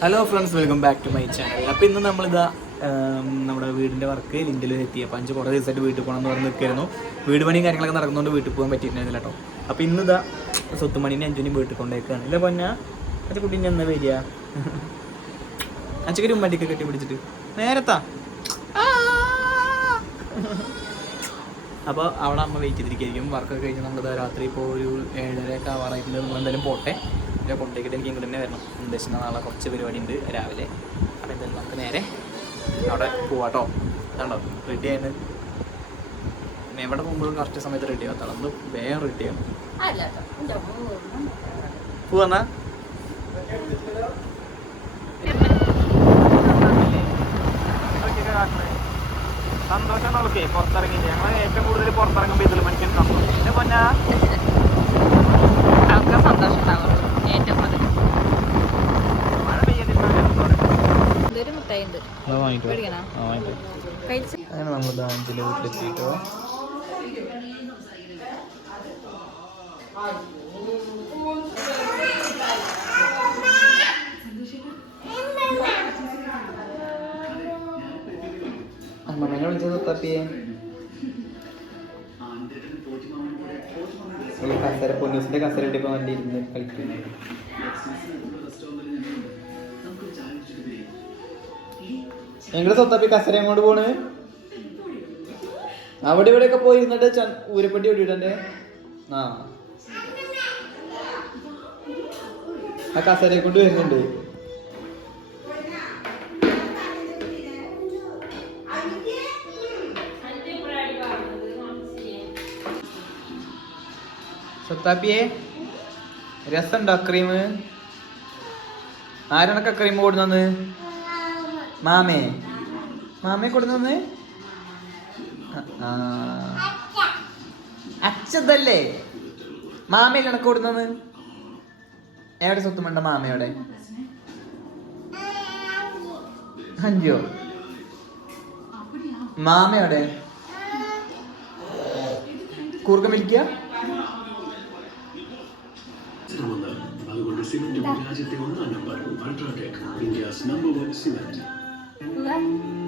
Hello friends welcome back to my channel അപ്പോൾ ഇന്ന് നമ്മളിതാ നമ്മുടെ വീടിന്റെ വർക്ക് ലിൻഡിൽ എത്തി. അപ്പോൾ അഞ്ച് കുറേ ദിവസമായിട്ട് വീട്ടിൽ പോകണം എന്ന് പറഞ്ഞ് നിൽക്കായിരുന്നു വീട് പണിയും കാര്യങ്ങളൊക്കെ നടക്കുന്നതുകൊണ്ട് വീട്ടിൽ പോകാൻ പറ്റിയിട്ടുണ്ടായിരുന്നില്ല കേട്ടോ. അപ്പോൾ ഇന്ന് ഇതാ സ്വത്തുമണീനെ അഞ്ചുവിനെയും വീട്ടിൽ കൊണ്ടേക്കാണ് ഇല്ല പൊന്നാ? അച്ഛൻ കുട്ടി എന്നാ വരിക? അച്ഛക്കൊരു ഉമ്മടിയൊക്കെ കെട്ടി പിടിച്ചിട്ട്. നേരത്താ? അപ്പോൾ അവിടെ അമ്മ വെയിറ്റ് ചെയ്തിരിക്കും വർക്കൊക്കെ കഴിഞ്ഞ് നമ്മളിതാ രാത്രി ഇപ്പോൾ ഒരു ഏഴര ഒക്കെ ആവാറായിട്ടുണ്ട്. നമ്മൾ എന്തായാലും പോട്ടെ. പിന്നെ കൊണ്ടേക്കിട്ട് എനിക്ക് ഇങ്ങോട്ട് തന്നെ വരണം. ഉദ്ദേശിക്കുന്ന നാളെ കുറച്ച് പരിപാടി ഉണ്ട് രാവിലെ. അപ്പോൾ എന്തായാലും നമുക്ക് നേരെ അവിടെ പോവാട്ടോ. കണ്ടോ റെഡി ആയിട്ട്. പിന്നെ എവിടെ പോകുമ്പോഴും കറക്റ്റ് സമയത്ത് റെഡി ആകത്താണ് നമ്മൾ വേഗം റെഡി ആവും പോവാന്നാ സന്തോഷമാണ് അവൾക്ക് പുറത്തിറങ്ങി ഞങ്ങൾ ഏറ്റവും കൂടുതൽ പുറത്തിറങ്ങുമ്പോൾ ഇതിൽ മനുഷ്യൻ കഴിച്ച്. അങ്ങനെ നമ്മൾ ദാഞ്ചിലെ വീട്ടിലെത്തിയിട്ടോ. അമ്മമ്മനെ വിളിച്ചത് തപ്പിയേ കസര പൊന്നൂസിന്റെ കസര ഇട്ടിപ്പോ വണ്ടി ഇരുന്ന് കളിക്കുന്നു. നിങ്ങൾ സ്വത്തപ്പി കസര അങ്ങോട്ട് പോണ്? അവിടെ ഇവിടെയൊക്കെ പോയി ഇരുന്നിട്ട് ഊരപ്പെട്ടി ഓടിയിട്ടെ ആ. ആ കസരയെ കൊണ്ട് വരുന്നുണ്ട്. സ്വത്താപ്പിയെ രസമുണ്ടോ ക്രീം ആരാണൊക്കെ ക്രീം കൊടുന്നത് മാമേ. മാമയെ കൊടുന്നത് അച്ഛതല്ലേ? മാമയല്ലേ എനക്ക് കൊടുന്നത് എവിടെ സ്വത്തുമുണ്ട മാമയോടെ അഞ്ചോ? മാമയോടെ കൂർക്കം വിളിക്കുക അതുകൊണ്ട് സിമന്റ് രാജ്യത്തെ ഒന്നാം number UltraTech number one cement. lane